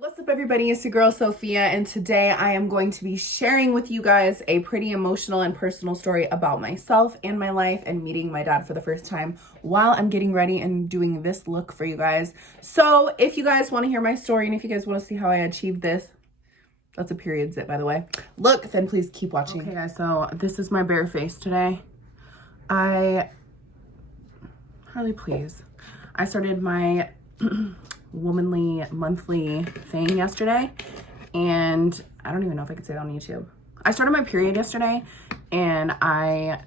What's up, everybody? It's your girl Sophia, and today I am going to be sharing with you guys a pretty emotional and personal story about myself and my life and meeting my dad for the first time while I'm getting ready and doing this look for you guys. So if you guys want to hear my story and if you guys want to see how I achieved this, that's a period zit, by the way, look, then please keep watching. Okay guys, so this is my bare face today. I started my womanly monthly thing yesterday, and I don't even know if I could say that on YouTube. I started my period yesterday, and I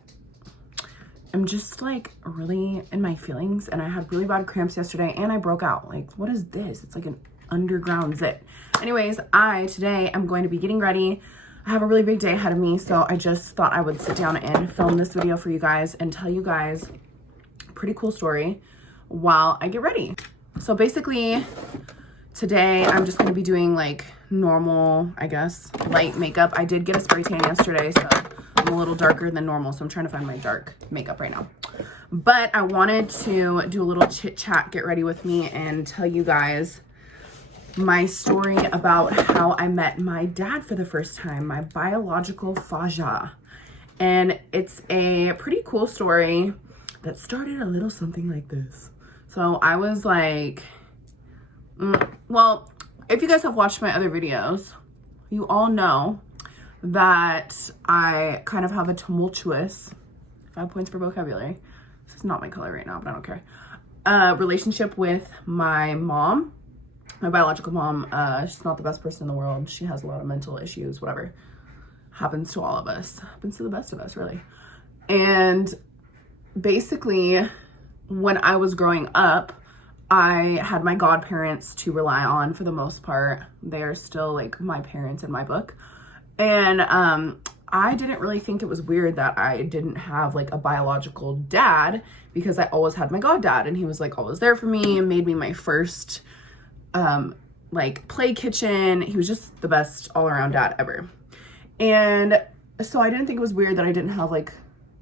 am just like really in my feelings, and I had really bad cramps yesterday, and I broke out. Like, what is this? It's like an underground zit. Anyways, today I'm going to be getting ready. I have a really big day ahead of me, so I just thought I would sit down and film this video for you guys and tell you guys a pretty cool story while I get ready. So basically today I'm just going to be doing like normal, I guess, light makeup. I did get a spray tan yesterday, so I'm a little darker than normal, so I'm trying to find my dark makeup right now. But I wanted to do a little chit chat, get ready with me, and tell you guys my story about how I met my dad for the first time, my biological Faja. And it's a pretty cool story that started a little something like this. So I was like, well, if you guys have watched my other videos, you all know that I kind of have a tumultuous, 5 points for vocabulary, this is not my color right now, but I don't care, relationship with my mom, my biological mom. She's not the best person in the world. She has a lot of mental issues, whatever. Happens to all of us. Happens to the best of us, really. And basically, when I was growing up, I had my godparents to rely on for the most part. They are still like my parents in my book. And I didn't really think it was weird that I didn't have like a biological dad, because I always had my goddad, and he was like always there for me and made me my first like play kitchen. He was just the best all around dad ever. And so I didn't think it was weird that I didn't have like,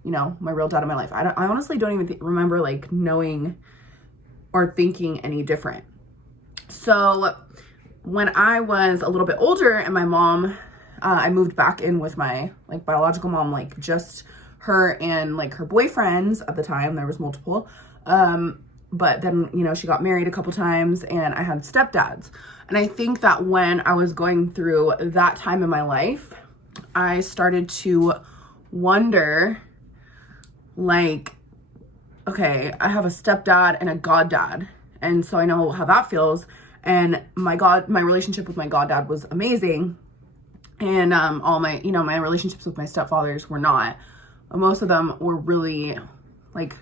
you know, my real dad in my life. I honestly don't even remember like knowing or thinking any different. So when I was a little bit older and my mom, I moved back in with my like biological mom, like just her and like her boyfriends at the time. There was multiple. But then, you know, she got married a couple times, and I had stepdads. And I think that when I was going through that time in my life, I started to wonder, like, okay, I have a stepdad and a goddad, and so I know how that feels. And my relationship with my goddad was amazing, and all my, you know, my relationships with my stepfathers were not. Most of them were really like,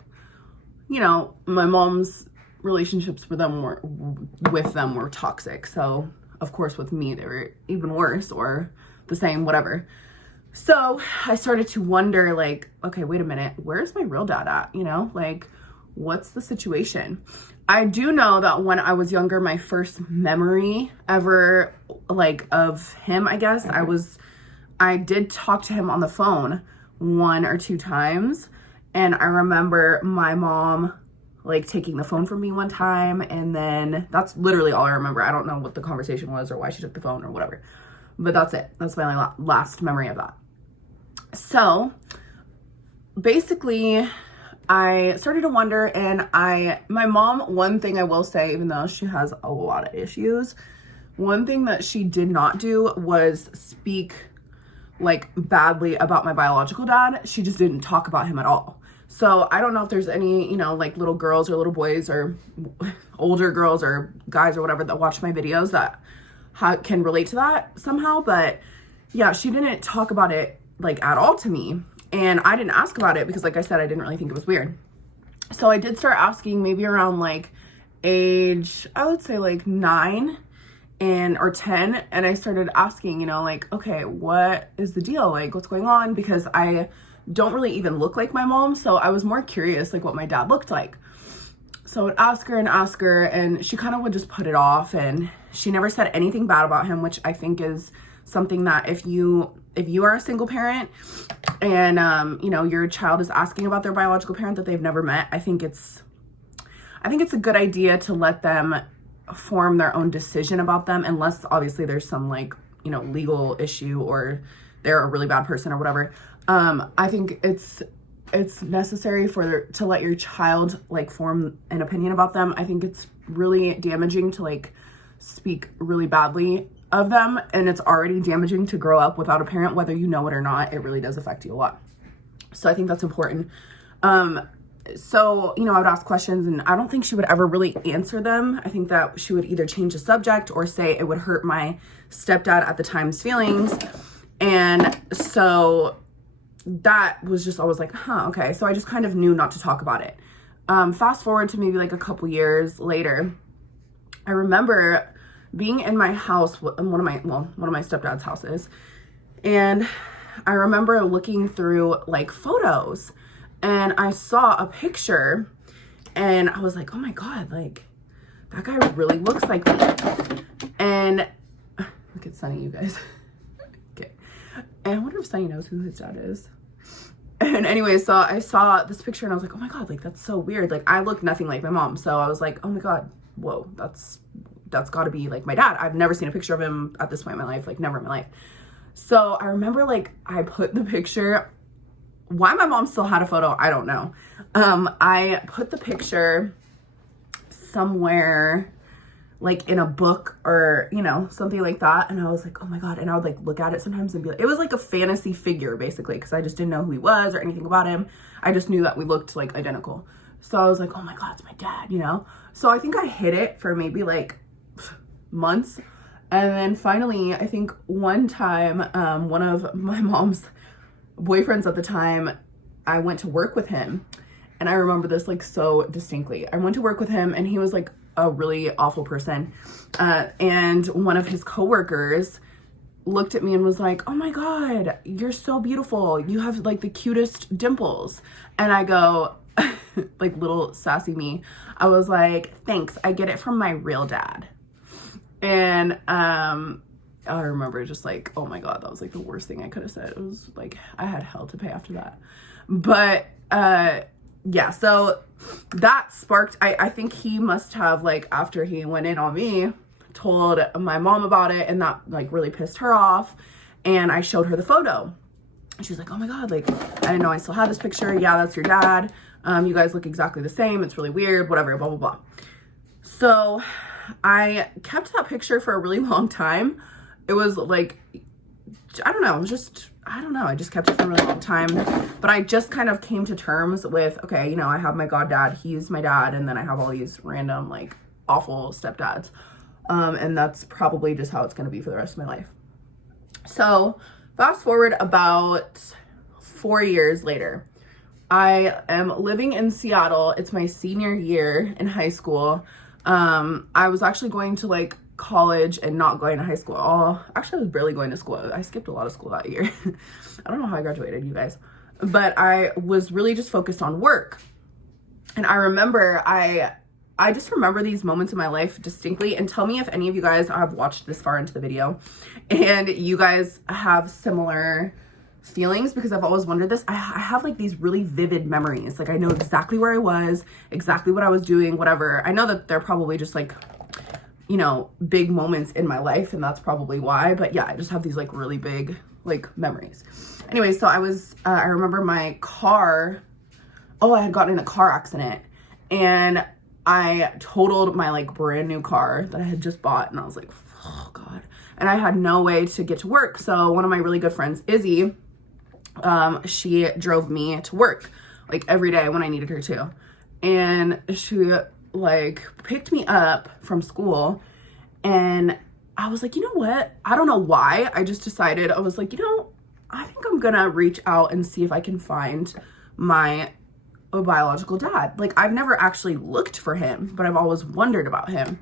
you know, my mom's relationships with them were toxic. So of course with me they were even worse or the same, whatever. So I started to wonder, like, okay, wait a minute, where's my real dad at? You know, like, what's the situation? I do know that when I was younger, my first memory ever, like, of him, I guess, I did talk to him on the phone 1 or 2 times. And I remember my mom, like, taking the phone from me one time, and then that's literally all I remember. I don't know what the conversation was or why she took the phone or whatever. But that's it. That's my last memory of that. So basically I started to wonder, and my mom, one thing I will say, even though she has a lot of issues, one thing that she did not do was speak like badly about my biological dad. She just didn't talk about him at all. So I don't know if there's any, you know, like little girls or little boys or older girls or guys or whatever that watch my videos that can relate to that somehow. But yeah, she didn't talk about it like at all to me. And I didn't ask about it because, like I said, I didn't really think it was weird. So I did start asking maybe around like age, I would say like 9 or 10. And I started asking, you know, like, okay, what is the deal? Like, what's going on? Because I don't really even look like my mom. So I was more curious, like, what my dad looked like. So I would ask her, and she kind of would just put it off. And she never said anything bad about him, which I think is something that if you are a single parent and, you know, your child is asking about their biological parent that they've never met, I think it's a good idea to let them form their own decision about them, unless obviously there's some like, you know, legal issue or they're a really bad person or whatever. I think it's necessary to let your child like form an opinion about them. I think it's really damaging to like speak really badly of them, and it's already damaging to grow up without a parent, whether you know it or not. It really does affect you a lot. So I think that's important. So, you know, I would ask questions and I don't think she would ever really answer them. I think that she would either change the subject or say it would hurt my stepdad at the time's feelings. And so that was just always like, okay. So I just kind of knew not to talk about it. Fast forward to maybe like a couple years later, I remember being in my house, one of my stepdad's houses. And I remember looking through like photos and I saw a picture and I was like, oh my God, like that guy really looks like me. And look at Sunny, you guys. Okay. And I wonder if Sunny knows who his dad is. And anyway, so I saw this picture and I was like, oh my God, like that's so weird. Like I look nothing like my mom. So I was like, oh my God, whoa, that's gotta be like my dad. I've never seen a picture of him at this point in my life, like never in my life. So I remember like I put the picture, why my mom still had a photo, I don't know. I put the picture somewhere like in a book or, you know, something like that. And I was like, oh my God. And I would like look at it sometimes and be like, it was like a fantasy figure basically, because I just didn't know who he was or anything about him. I just knew that we looked like identical. So I was like, oh my God, it's my dad, you know? So I think I hid it for maybe like months. And then finally, I think one time, one of my mom's boyfriends at the time, I went to work with him. And I remember this like so distinctly. I went to work with him and he was like a really awful person. And one of his coworkers looked at me and was like, oh my God, you're so beautiful. You have like the cutest dimples. And I go, like little sassy me, I was like, thanks, I get it from my real dad. And I remember just like, oh my God, that was like the worst thing I could have said. It was like I had hell to pay after that. But yeah, so that sparked, I think he must have, like, after he went in on me, told my mom about it, and that like really pissed her off. And I showed her the photo. She was like, oh my God, like I didn't know I still had this picture. Yeah, that's your dad. You guys look exactly the same. It's really weird, whatever, blah, blah, blah. So I kept that picture for a really long time. It was like, I don't know, I just kept it for a really long time. But I just kind of came to terms with, okay, you know, I have my goddad, he's my dad, and then I have all these random, like, awful stepdads. And that's probably just how it's going to be for the rest of my life. So fast forward about 4 years later, I am living in Seattle. It's my senior year in high school. I was actually going to like college and not going to high school. Oh, actually I was barely going to school. I skipped a lot of school that year. I don't know how I graduated, you guys, but I was really just focused on work. And I remember, I just remember these moments in my life distinctly. And tell me if any of you guys have watched this far into the video and you guys have similar feelings, because I've always wondered this. I have like these really vivid memories. Like I know exactly where I was, exactly what I was doing, whatever. I know that they're probably just like, you know, big moments in my life, and that's probably why. But yeah, I just have these like really big like memories. Anyway, so I remember my car, I had gotten in a car accident and I totaled my like brand new car that I had just bought, and I was like, oh God. And I had no way to get to work. So one of my really good friends, Izzy, she drove me to work like every day when I needed her to. And she like picked me up from school, and I was like, you know what? I don't know why. I just decided, I was like, you know, I think I'm gonna reach out and see if I can find my biological dad. Like I've never actually looked for him, but I've always wondered about him.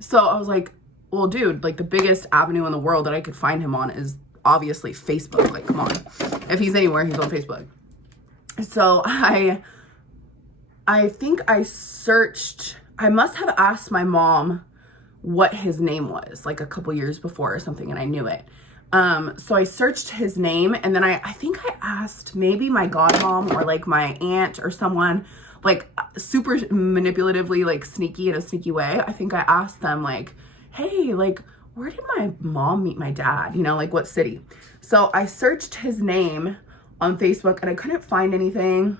So I was like, well, dude, like the biggest avenue in the world that I could find him on is obviously Facebook. Like, come on. If he's anywhere, he's on Facebook. So I think I searched, I must have asked my mom what his name was like a couple years before or something, and I knew it. So I searched his name, and then I think I asked maybe my godmom or like my aunt or someone, like super manipulatively, like sneaky in a sneaky way. I think I asked them like, hey, like, where did my mom meet my dad? You know, like what city? So I searched his name on Facebook and I couldn't find anything.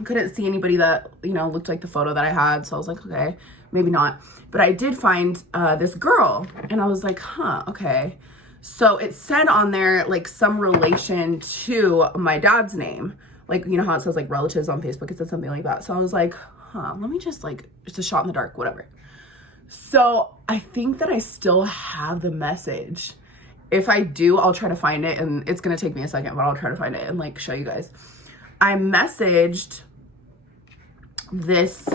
I couldn't see anybody that, you know, looked like the photo that I had. So I was like, okay, maybe not. But I did find this girl and I was like, huh, okay. So it said on there like some relation to my dad's name. Like, you know how it says like relatives on Facebook? It said something like that. So I was like, huh, let me just like, it's a shot in the dark, whatever. So I think that I still have the message. If I do, I'll try to find it, and it's going to take me a second, but I'll try to find it and like show you guys. I messaged this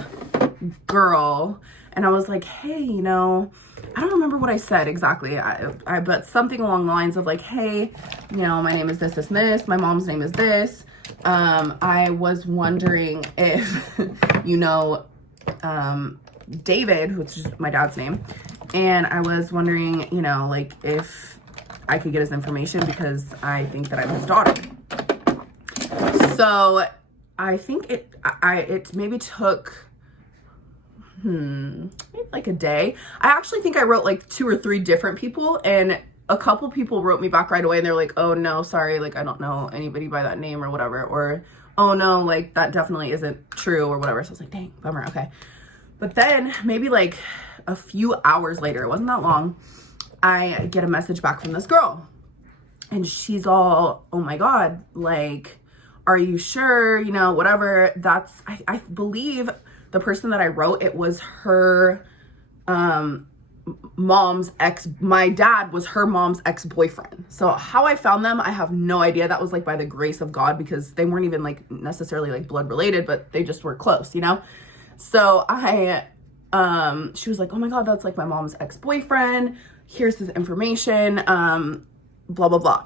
girl and I was like, hey, you know, I don't remember what I said exactly. But something along the lines of like, hey, you know, my name is this, this, and this. My mom's name is this. I was wondering if, you know, David, which is my dad's name. And I was wondering, you know, like if I could get his information because I think that I'm his daughter. So I think it maybe took, maybe like a day. I actually think I wrote like 2 or 3 different people, and a couple people wrote me back right away and they're like, oh no, sorry, like I don't know anybody by that name or whatever, or oh no, like that definitely isn't true or whatever. So I was like, dang, bummer, okay. But then maybe like a few hours later, it wasn't that long, I get a message back from this girl and she's all, oh my God, like, are you sure, you know, whatever. That's, I believe the person that I wrote, it was her mom's my dad was her mom's ex-boyfriend. So how I found them, I have no idea. That was like by the grace of God, because they weren't even like necessarily like blood related, but they just were close, you know? So she was like, oh my God, that's like my mom's ex-boyfriend. Here's his information, blah, blah, blah.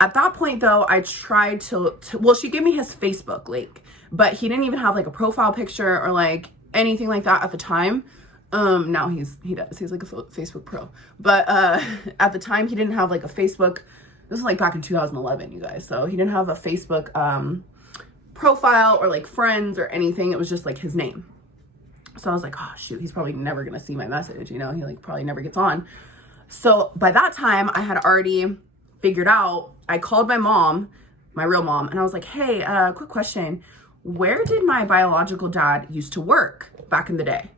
At that point though, I tried to, well, she gave me his Facebook link, but he didn't even have like a profile picture or like anything like that at the time. Now he does, he's like a Facebook pro, but, at the time he didn't have like a Facebook. This is like back in 2011, you guys. So he didn't have a Facebook, profile or like friends or anything. It was just like his name. So I was like, oh shoot, he's probably never going to see my message. You know, he like probably never gets on. So by that time I had already figured out, I called my mom, my real mom, and I was like, hey, quick question. Where did my biological dad used to work back in the day?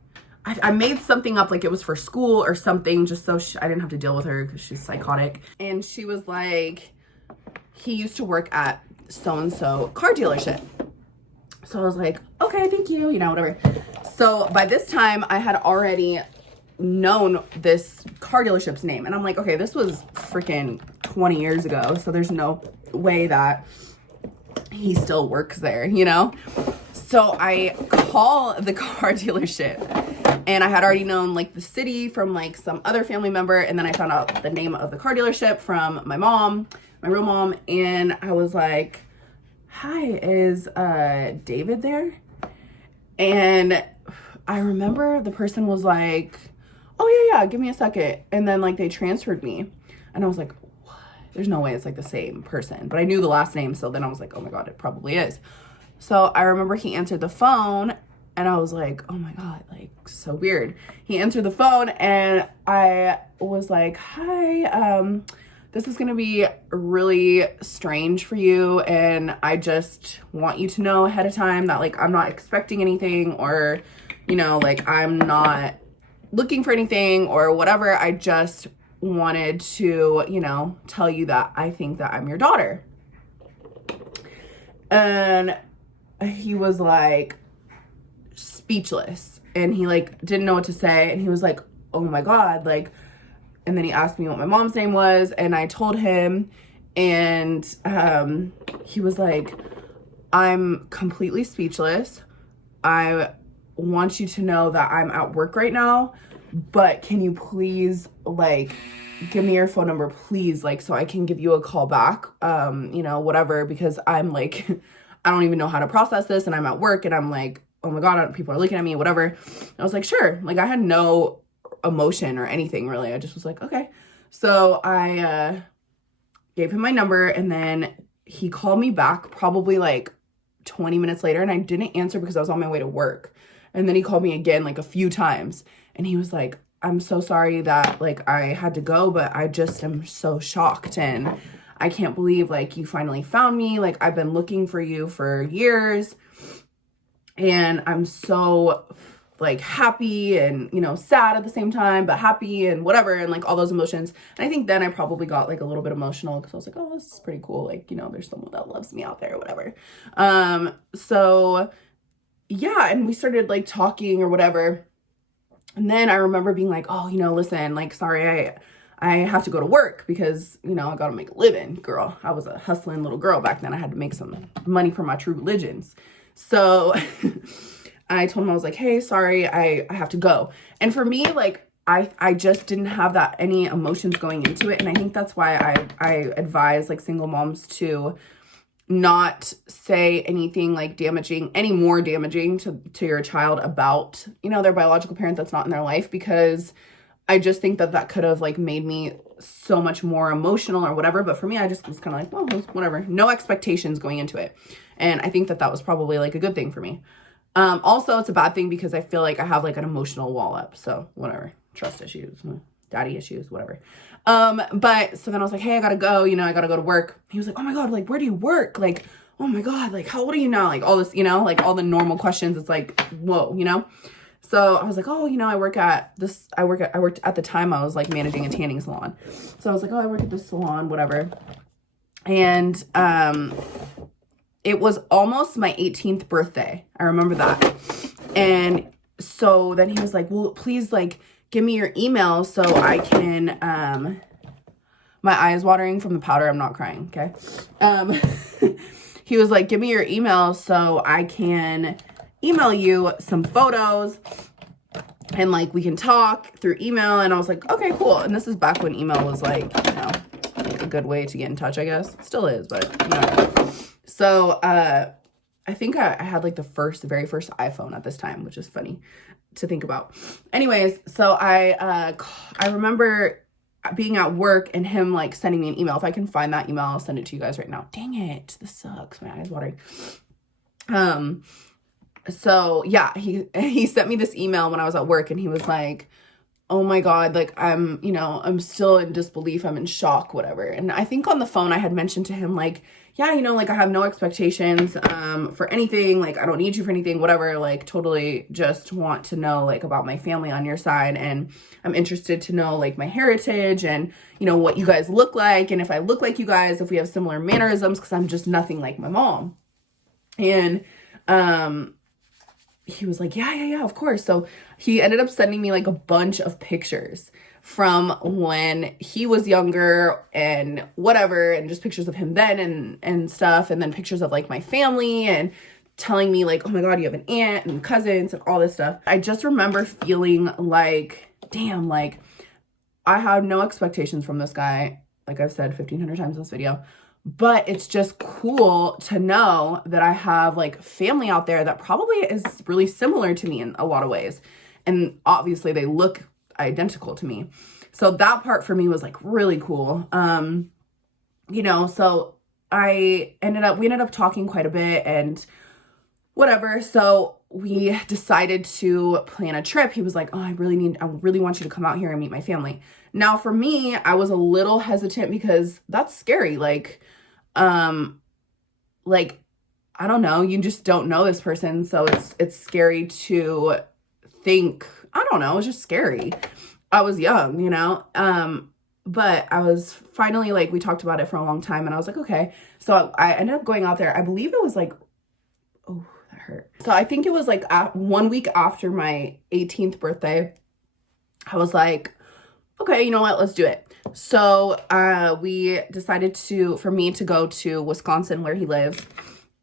I made something up like it was for school or something, just so I didn't have to deal with her because she's psychotic. And she was like, he used to work at so-and-so car dealership. So I was like, okay, thank you, you know, whatever. So by this time I had already known this car dealership's name. And I'm like, okay, this was freaking 20 years ago. So there's no way that he still works there, you know? So I call the car dealership, and I had already known like the city from like some other family member. And then I found out the name of the car dealership from my mom, my real mom. And I was like, hi, is David there? And I remember the person was like, oh yeah, give me a second. And then like they transferred me, and I was like, what? There's no way it's like the same person. But I knew the last name, so then I was like, oh my God, it probably is. So I remember he answered the phone, and I was like, oh my God, like so weird. He answered the phone, and I was like, hi, this is gonna be really strange for you, and I just want you to know ahead of time that like I'm not expecting anything, or, you know, like I'm not looking for anything or whatever. I just wanted to, you know, tell you that I think that I'm your daughter. And he was like speechless, and he like didn't know what to say, and he was like, oh my God, like, and then he asked me what my mom's name was, and I told him, and he was like, I'm completely speechless. I want you to know that I'm at work right now, but can you please like give me your phone number, please, like so I can give you a call back, you know, whatever, because I'm like, I don't even know how to process this, and I'm at work, and I'm like, oh my God, people are looking at me, whatever. I was like, sure. Like I had no emotion or anything really. I just was like, okay. So I gave him my number, and then he called me back probably like 20 minutes later, and I didn't answer because I was on my way to work. And then he called me again like a few times, and he was like, I'm so sorry that like I had to go, but I just am so shocked, and I can't believe like you finally found me. Like, I've been looking for you for years, and I'm so like happy and, you know, sad at the same time, but happy and whatever, and like all those emotions. And I think then I probably got like a little bit emotional because I was like, oh, this is pretty cool. Like, you know, there's someone that loves me out there or whatever. So yeah, and we started like talking or whatever. And then I remember being like, oh, you know, listen, like, sorry, I have to go to work because, you know, I got to make a living, girl. I was a hustling little girl back then. I had to make some money for my true religions. So I told him, I was like, hey, sorry, I have to go. And for me, like, I just didn't have that any emotions going into it. And I think that's why I advise like single moms to not say anything like damaging, any more damaging to your child about, you know, their biological parent that's not in their life, because I just think that could have like made me so much more emotional or whatever. But for me, I just was kind of like, well, whatever, no expectations going into it. And I think that was probably like a good thing for me. Also, it's a bad thing because I feel like I have like an emotional wall up. So whatever, trust issues, daddy issues, whatever. But so then I was like, hey, I gotta go, you know, I gotta go to work. He was like, oh my God, like, where do you work? Like, oh my God, like, how old are you now? Like all this, you know, like all the normal questions. It's like, whoa, you know? So I was like, oh, you know, I worked at the time I was like managing a tanning salon. So I was like, oh, I work at this salon, whatever. And, it was almost my 18th birthday. I remember that. And so then he was like, well, please like give me your email so I can, my eye is watering from the powder. I'm not crying. Okay. He was like, give me your email so I can email you some photos and like we can talk through email. And I was like, okay, cool. And this is back when email was like, you know, like a good way to get in touch, I guess. It still is, but you know. So, I think I had like the very first iPhone at this time, which is funny to think about. Anyways, so I remember being at work and him like sending me an email. If I can find that email, I'll send it to you guys right now. Dang it. This sucks. My eye's watering. So yeah, he sent me this email when I was at work, and he was like, oh my God, like I'm still in disbelief. I'm in shock, whatever. And I think on the phone I had mentioned to him like, yeah, you know, like I have no expectations, for anything. Like I don't need you for anything, whatever. Like totally just want to know like about my family on your side. And I'm interested to know like my heritage and, you know, what you guys look like. And if I look like you guys, if we have similar mannerisms, cause I'm just nothing like my mom. And, he was like, yeah, of course. So he ended up sending me like a bunch of pictures from when he was younger and whatever, and just pictures of him then and stuff. And then pictures of like my family and telling me like, oh my God, you have an aunt and cousins and all this stuff. I just remember feeling like, damn, like I had no expectations from this guy. Like I've said 1,500 times in this video. But it's just cool to know that I have like family out there that probably is really similar to me in a lot of ways. And obviously they look identical to me. So that part for me was like really cool. You know, so we ended up talking quite a bit and whatever. So we decided to plan a trip. He was like, oh, I really want you to come out here and meet my family. Now for me, I was a little hesitant because that's scary. Like, I don't know, you just don't know this person. So it's scary to think, I don't know, it's just scary. I was young, you know? But I was finally like, we talked about it for a long time and I was like, okay. So I ended up going out there. I believe it was like, oh, that hurt. So I think it was like 1 week after my 18th birthday. I was like, okay, you know what? Let's do it. So we decided for me to go to Wisconsin where he lives,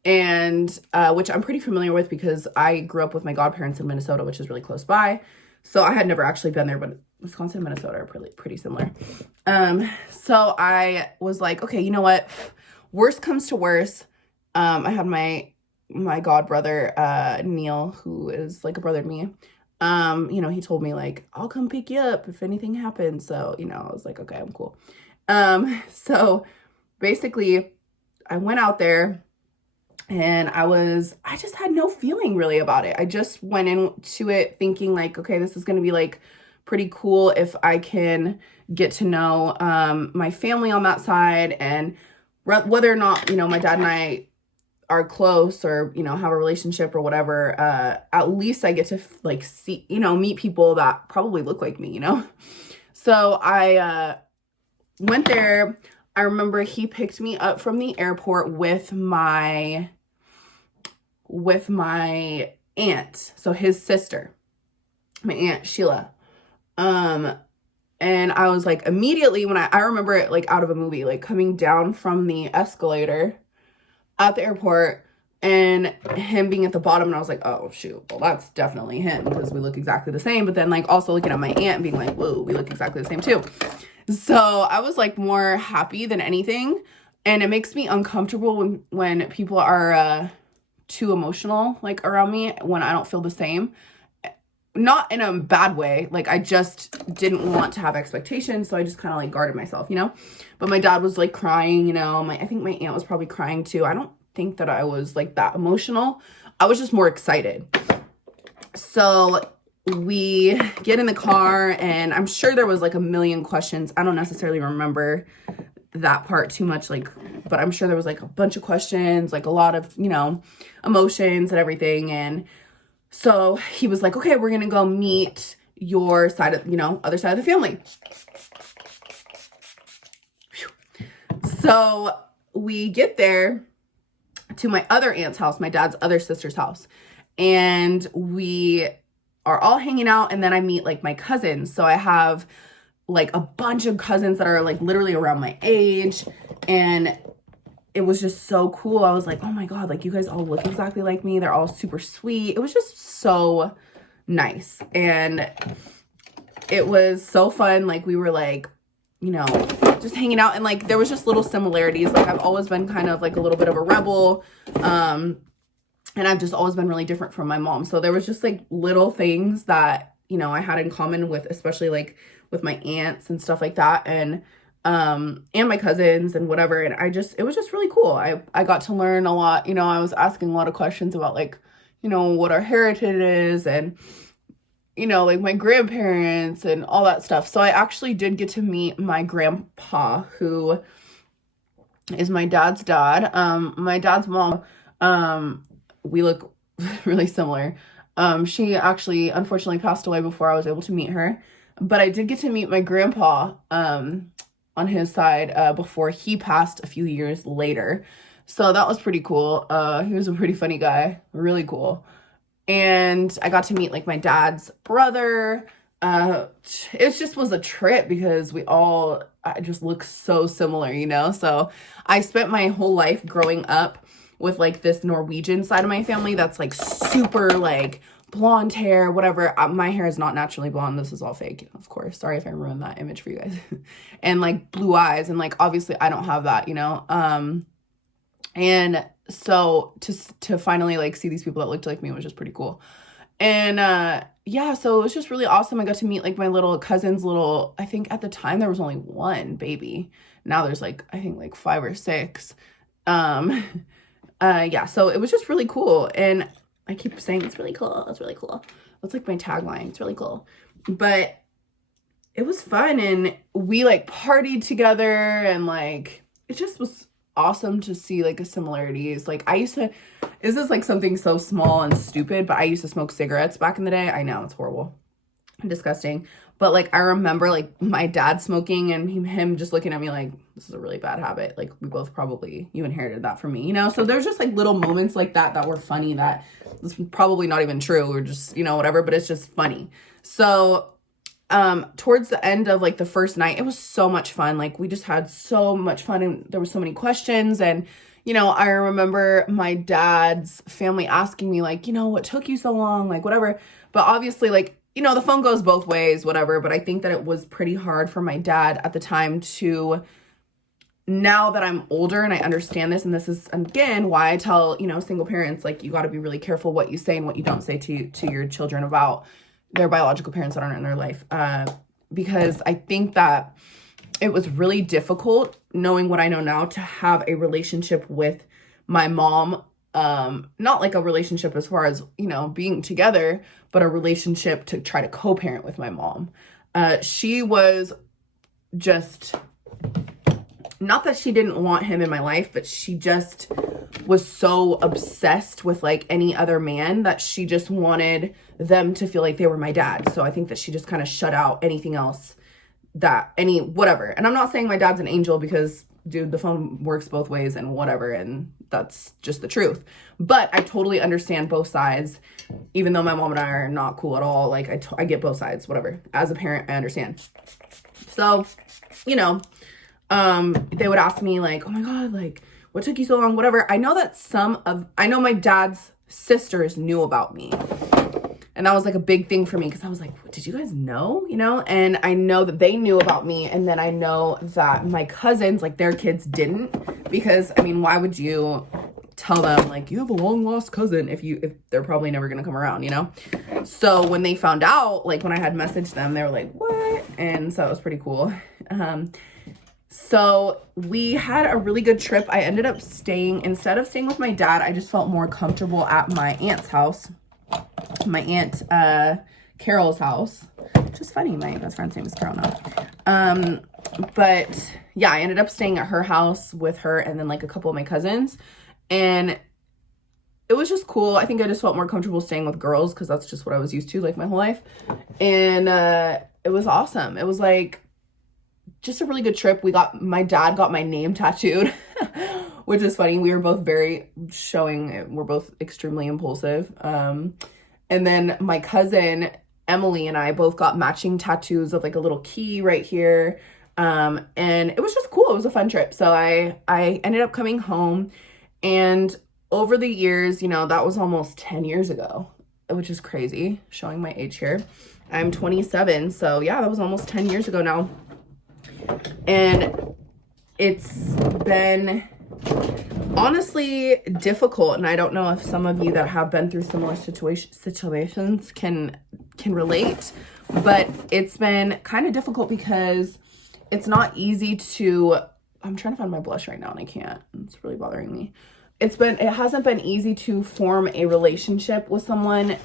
and which I'm pretty familiar with because I grew up with my godparents in Minnesota, which is really close by. So I had never actually been there, but Wisconsin and Minnesota are pretty similar. So I was like, okay, you know what? Worst comes to worst. I had my god brother, Neil, who is like a brother to me. You know, he told me like, I'll come pick you up if anything happens. So, you know, I was like, okay, I'm cool. So basically I went out there And I just had no feeling really about it. I just went into it thinking like, okay, this is going to be like pretty cool if I can get to know my family on that side, and whether or not, my dad and I are close or, have a relationship or whatever, at least I get to like see, meet people that probably look like me, So I went there. I remember he picked me up from the airport with my aunt, so his sister, my aunt Sheila. And I was like, immediately when I remember it like out of a movie, like coming down from the escalator at the airport and him being at the bottom, and I was like, oh shoot, well that's definitely him because we look exactly the same. But then like also looking at my aunt and being like, whoa, we look exactly the same too. So I was like more happy than anything. And it makes me uncomfortable when people are too emotional like around me, when I don't feel the same. Not in a bad way, like I just didn't want to have expectations, so I just kind of like guarded myself, But my dad was like crying, I think my aunt was probably crying too. I don't think that I was like that emotional. I was just more excited. So we get in the car, and I'm sure there was like a million questions. I don't necessarily remember that part too much, like, but I'm sure there was like a bunch of questions, like a lot of, emotions and everything. And so he was like, okay, we're going to go meet your side of, other side of the family. So we get there to my other aunt's house, my dad's other sister's house. And we are all hanging out. And then I meet like my cousins. So I have like a bunch of cousins that are like literally around my age. And it was just so cool. I was like, oh my God, like you guys all look exactly like me. They're all super sweet. It was just so nice. And it was so fun. Like we were like, just hanging out, and like there was just little similarities. Like I've always been kind of like a little bit of a rebel. And I've just always been really different from my mom. So there was just like little things that, I had in common with, especially like with my aunts and stuff like that. And my cousins and whatever. And it was just really cool. I got to learn a lot. I was asking a lot of questions about like, what our heritage is, and, like my grandparents and all that stuff. So I actually did get to meet my grandpa, who is my dad's dad. My dad's mom, we look really similar. She actually unfortunately passed away before I was able to meet her, but I did get to meet my grandpa, on his side, before he passed a few years later. So that was pretty cool. He was a pretty funny guy, really cool. And I got to meet like my dad's brother. It just was a trip because I just look so similar, So I spent my whole life growing up with like this Norwegian side of my family that's like super like blonde hair, whatever. My hair is not naturally blonde. This is all fake, of course. Sorry if I ruined that image for you guys. And like blue eyes, and like obviously I don't have that, and so to finally like see these people that looked like me was just pretty cool. And yeah, so it was just really awesome. I got to meet like my little cousin's I think at the time there was only one baby. Now there's like, I think like 5 or 6. Yeah, so it was just really cool. And I keep saying it's really cool. It's really cool. That's like my tagline. It's really cool. But it was fun, and we like partied together, and like it just was awesome to see like the similarities. Like this is like something so small and stupid, but I used to smoke cigarettes back in the day. I know it's horrible and disgusting, but like I remember like my dad smoking and him just looking at me like, this is a really bad habit. Like we both you inherited that from me, So there's just like little moments like that were funny, that was probably not even true, or just, whatever, but it's just funny. So towards the end of like the first night, it was so much fun. Like we just had so much fun, and there were so many questions. And I remember my dad's family asking me like, what took you so long, like whatever. But obviously like, the phone goes both ways, whatever. But I think that it was pretty hard for my dad at the time to, now that I'm older and I understand this, and this is again why I tell, single parents, like you got to be really careful what you say and what you don't say to your children about their biological parents that aren't in their life, because I think that it was really difficult, knowing what I know now, to have a relationship with my mom not like a relationship as far as, you know, being together, but a relationship to try to co-parent with my mom. She was just, not that she didn't want him in my life, but she just was so obsessed with like any other man that she just wanted them to feel like they were my dad. So I think that she just kind of shut out anything else whatever. And I'm not saying my dad's an angel, because dude, the phone works both ways and whatever, and that's just the truth. But I totally understand both sides, even though my mom and I are not cool at all. Like I get both sides, whatever. As a parent, I understand. So, you know, they would ask me like, oh my God, like what took you so long, whatever. I know that I know my dad's sisters knew about me. And that was like a big thing for me, because I was like, did you guys know? You know? And I know that they knew about me. And then I know that my cousins, like their kids didn't. Because, I mean, why would you tell them like you have a long lost cousin if they're probably never going to come around, you know? So when they found out, like when I had messaged them, they were like, what? And so it was pretty cool. So we had a really good trip. I ended up instead of staying with my dad, I just felt more comfortable at my aunt's house. My aunt Carol's house, which is funny. My best friend's name is Carol now. But yeah, I ended up staying at her house with her and then like a couple of my cousins, and it was just cool. I think I just felt more comfortable staying with girls, because that's just what I was used to like my whole life. And it was awesome. It was like just a really good trip. My dad got my name tattooed, which is funny. We were both we're both extremely impulsive. And then my cousin Emily and I both got matching tattoos of like a little key right here. And it was just cool. It was a fun trip. So I ended up coming home, and over the years, you know, that was almost 10 years ago, which is crazy, showing my age here. I'm 27. So yeah, that was almost 10 years ago now. And it's been honestly difficult, and I don't know if some of you that have been through similar situations can relate, but it's been kind of difficult because it's not easy to, I'm trying to find my blush right now and I can't, it's really bothering me. It hasn't been easy to form a relationship with someone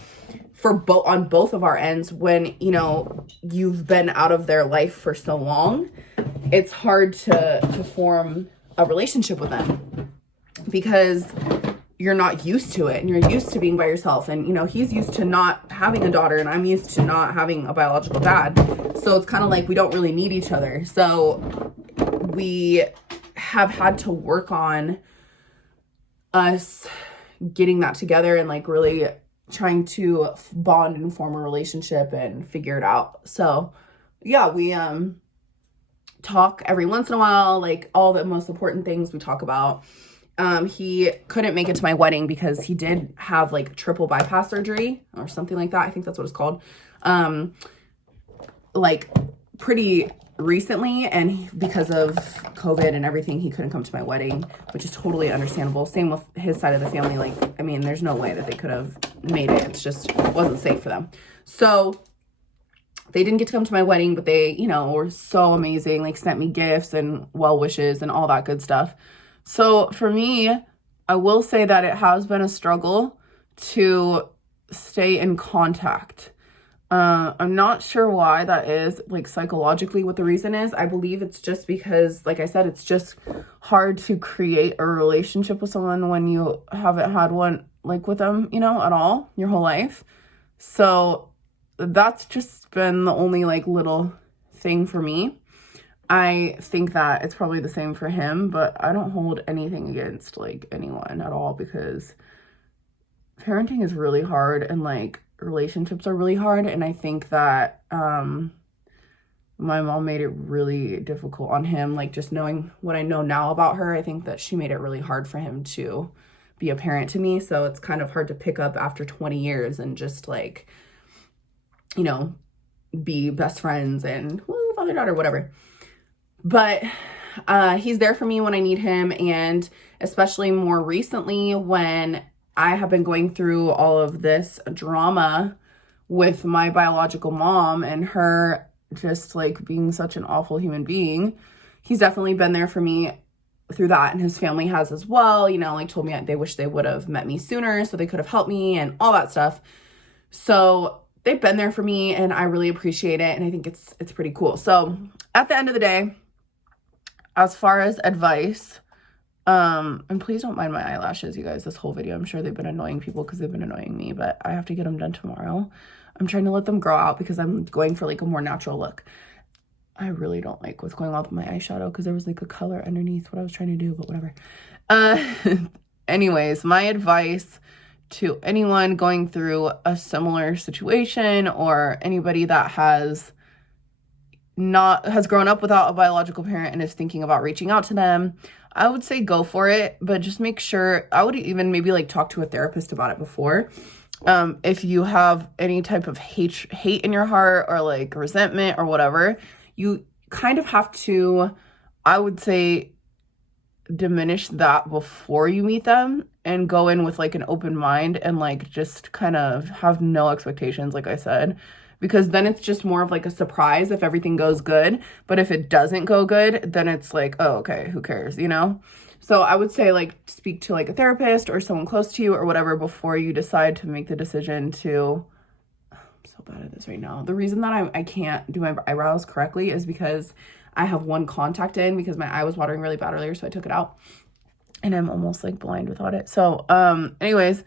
on both of our ends when, you know, you've been out of their life for so long. It's hard to form a relationship with them, because you're not used to it and you're used to being by yourself. And, you know, he's used to not having a daughter and I'm used to not having a biological dad. So it's kind of like we don't really need each other. So we have had to work on us getting that together and like really trying to bond and form a relationship and figure it out. So yeah, we talk every once in a while, like all the most important things we talk about. He couldn't make it to my wedding because he did have like triple bypass surgery or something like that. I think that's what it's called. Like pretty recently, and because of COVID and everything, he couldn't come to my wedding, which is totally understandable. Same with his side of the family. Like, I mean, there's no way that they could have made it. It's just, it wasn't safe for them. So they didn't get to come to my wedding, but they, you know, were so amazing, like sent me gifts and well wishes and all that good stuff. So for me, I will say that it has been a struggle to stay in contact. I'm not sure why that is, like psychologically what the reason is. I believe it's just because, like I said, it's just hard to create a relationship with someone when you haven't had one like with them, you know, at all your whole life. So that's just been the only like little thing for me. I think that it's probably the same for him, but I don't hold anything against like anyone at all, because parenting is really hard and like relationships are really hard. And I think that my mom made it really difficult on him. Like just knowing what I know now about her, I think that she made it really hard for him to be a parent to me. So it's kind of hard to pick up after 20 years and just like, you know, be best friends and father, daughter, whatever. But he's there for me when I need him. And especially more recently when I have been going through all of this drama with my biological mom and her just like being such an awful human being, he's definitely been there for me through that, and his family has as well, you know, like told me they wish they would have met me sooner so they could have helped me and all that stuff. So they've been there for me, and I really appreciate it, and I think it's pretty cool. So at the end of the day, as far as advice, and please don't mind my eyelashes, you guys, this whole video. I'm sure they've been annoying people because they've been annoying me, but I have to get them done tomorrow. I'm trying to let them grow out because I'm going for like a more natural look. I really don't like what's going on with my eyeshadow because there was like a color underneath what I was trying to do, but whatever. Anyways, my advice to anyone going through a similar situation, or anybody that has grown up without a biological parent and is thinking about reaching out to them, I would say go for it, but just make sure, I would even maybe like talk to a therapist about it before. If you have any type of hate in your heart or like resentment or whatever, you kind of have to, I would say, diminish that before you meet them and go in with like an open mind and like just kind of have no expectations, like I said, because then it's just more of like a surprise if everything goes good. But if it doesn't go good, then it's like, oh, okay, who cares, you know? So I would say like speak to like a therapist or someone close to you or whatever before you decide to make the decision to, I'm so bad at this right now. The reason that I can't do my eyebrows correctly is because I have one contact in because my eye was watering really bad earlier, so I took it out. And I'm almost like blind without it. So anyways,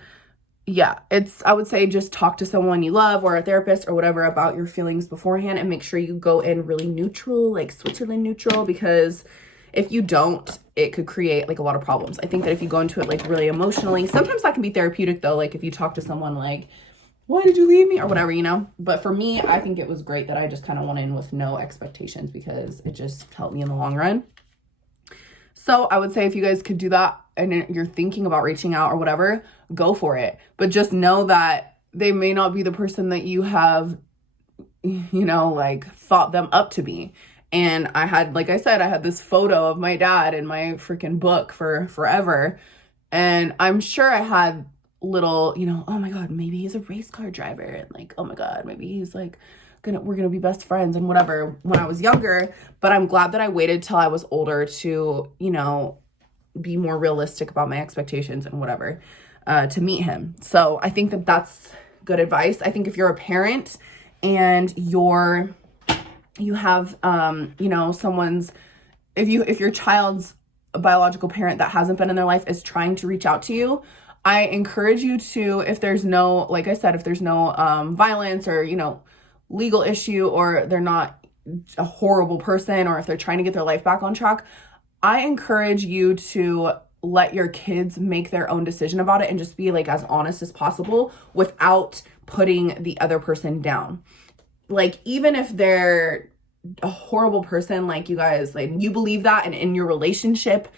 yeah, I would say just talk to someone you love or a therapist or whatever about your feelings beforehand, and make sure you go in really neutral, like Switzerland neutral, because if you don't, it could create like a lot of problems. I think that if you go into it like really emotionally, sometimes that can be therapeutic though. Like if you talk to someone like, why did you leave me or whatever, you know? But for me, I think it was great that I just kind of went in with no expectations because it just helped me in the long run. So I would say if you guys could do that and you're thinking about reaching out or whatever, go for it. But just know that they may not be the person that you have, you know, like thought them up to be. And I had, like I said, I had this photo of my dad in my freaking book for forever. And I'm sure I had little, you know, oh my God, maybe he's a race car driver. And like, oh my God, maybe he's like, we're gonna be best friends and whatever when I was younger. But I'm glad that I waited till I was older to, you know, be more realistic about my expectations and whatever, to meet him. So I think that that's good advice. I think if you're a parent and you have, you know, if your child's biological parent that hasn't been in their life is trying to reach out to you, I encourage you to, if there's no, like I said, if there's no violence or, you know, legal issue, or they're not a horrible person, or if they're trying to get their life back on track, I encourage you to let your kids make their own decision about it and just be like as honest as possible without putting the other person down. Like, even if they're a horrible person, like you guys, like you believe that, and in your relationship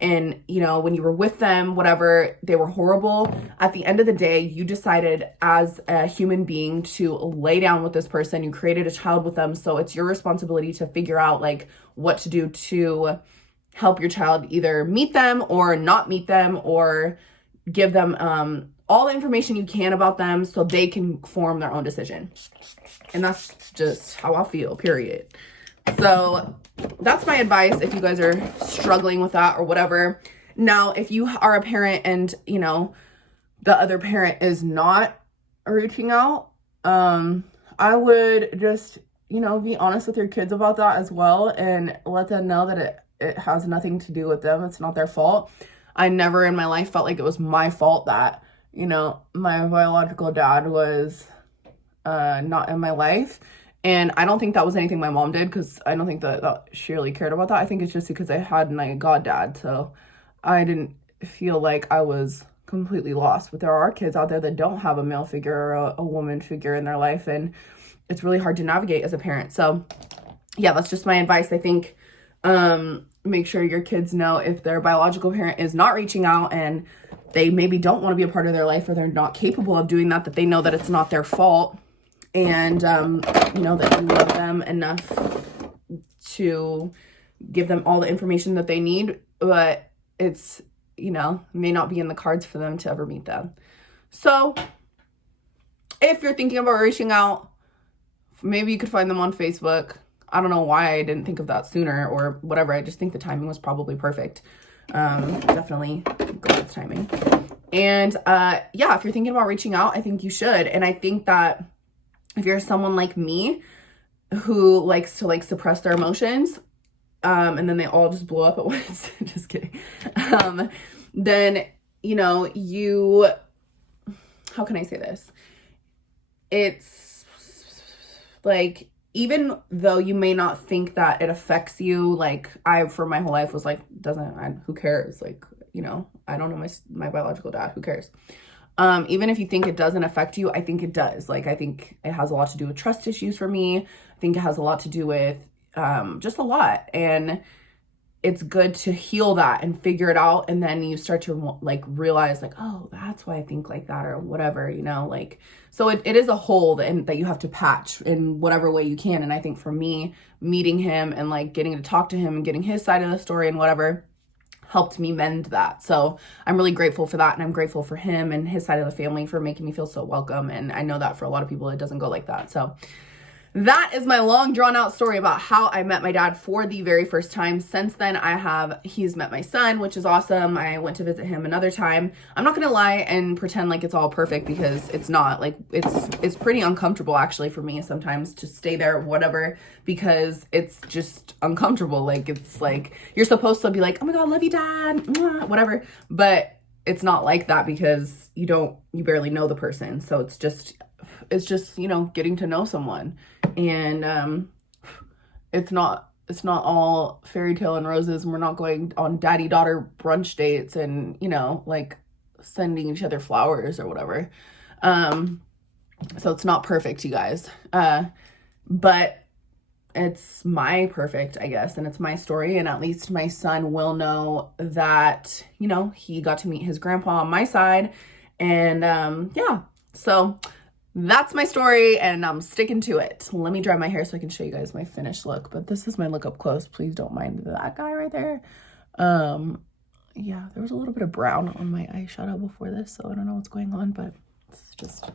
and, you know, when you were with them, whatever, they were horrible. At the end of the day, you decided as a human being to lay down with this person. You created a child with them. So it's your responsibility to figure out like what to do to help your child either meet them or not meet them, or give them all the information you can about them so they can form their own decision. And that's just how I feel, period. So that's my advice if you guys are struggling with that or whatever. Now, if you are a parent and, you know, the other parent is not reaching out, I would just, you know, be honest with your kids about that as well, and let them know that it has nothing to do with them. It's not their fault. I never in my life felt like it was my fault that, you know, my biological dad was not in my life. And I don't think that was anything my mom did, because I don't think that she really cared about that. I think it's just because I had my goddad, so I didn't feel like I was completely lost. But there are kids out there that don't have a male figure or a woman figure in their life, and it's really hard to navigate as a parent. So yeah, that's just my advice. I think make sure your kids know if their biological parent is not reaching out and they maybe don't want to be a part of their life, or they're not capable of doing that, that they know that it's not their fault. And, you know, that you love them enough to give them all the information that they need, but it's, you know, may not be in the cards for them to ever meet them. So if you're thinking about reaching out, maybe you could find them on Facebook. I don't know why I didn't think of that sooner or whatever. I just think the timing was probably perfect. Definitely God's timing. And yeah, if you're thinking about reaching out, I think you should. And I think that if you're someone like me who likes to like suppress their emotions, and then they all just blow up at once, just kidding, then, you know, how can I say this? It's like, even though you may not think that it affects you, like for my whole life was like, who cares? Like, you know, I don't know my biological dad, who cares? Even if you think it doesn't affect you, I think it does. Like, I think it has a lot to do with trust issues for me. I think it has a lot to do with, just a lot. And it's good to heal that and figure it out. And then you start to like realize like, oh, that's why I think like that or whatever, you know, like, so it is a hole that you have to patch in whatever way you can. And I think for me, meeting him and like getting to talk to him and getting his side of the story and whatever helped me mend that. So I'm really grateful for that. And I'm grateful for him and his side of the family for making me feel so welcome. And I know that for a lot of people, it doesn't go like that. So that is my long drawn out story about how I met my dad for the very first time. Since then, he's met my son, which is awesome. I went to visit him another time. I'm not gonna lie and pretend like it's all perfect, because it's not. Like, it's pretty uncomfortable actually for me sometimes to stay there, whatever, because it's just uncomfortable. Like, it's like, you're supposed to be like, oh my God, I love you, Dad, mwah, whatever. But it's not like that, because you barely know the person. So it's just, you know, getting to know someone. And it's not all fairy tale and roses, and we're not going on daddy-daughter brunch dates and, you know, like sending each other flowers or whatever. So it's not perfect, you guys. But it's my perfect, I guess, and it's my story, and at least my son will know that, you know, he got to meet his grandpa on my side. And yeah, so that's my story, and I'm sticking to it. Let me dry my hair so I can show you guys my finished look. But this is my look up close. Please don't mind that guy right there. Yeah, there was a little bit of brown on my eyeshadow before this, so I don't know what's going on, but it's just